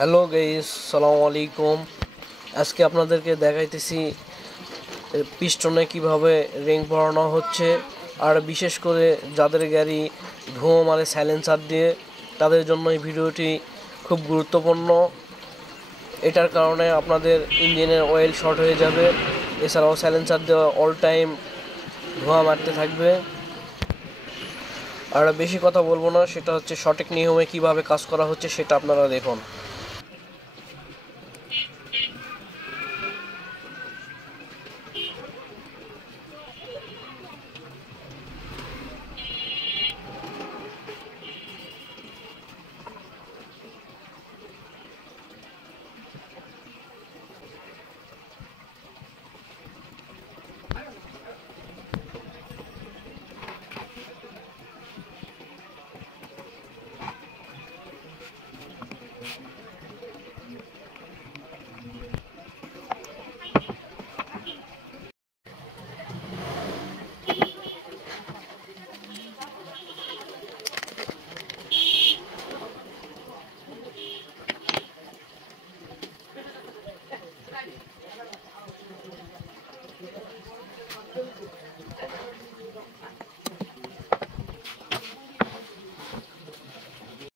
Hello guys, সালামু আলাইকুম। আজকে আপনাদেরকে দেখাইতেছি পিস্টনে কিভাবে রিং ভরানো হচ্ছে। আর বিশেষ করে যাদের গাড়ি ধোঁয়া মারে সাইলেন্সার দিয়ে, তাদের জন্য এই ভিডিওটি খুব গুরুত্বপূর্ণ। এটার কারণে আপনাদের ইঞ্জিনের অয়েল শর্ট হয়ে যাবে। এছাড়াও সাইলেন্সার দেওয়া অল টাইম ধোঁয়া মারতে থাকবে। আর বেশি কথা বলবো না, সেটা হচ্ছে সঠিক নিয়মে কিভাবে কাজ করা হচ্ছে সেটা আপনারা দেখুন।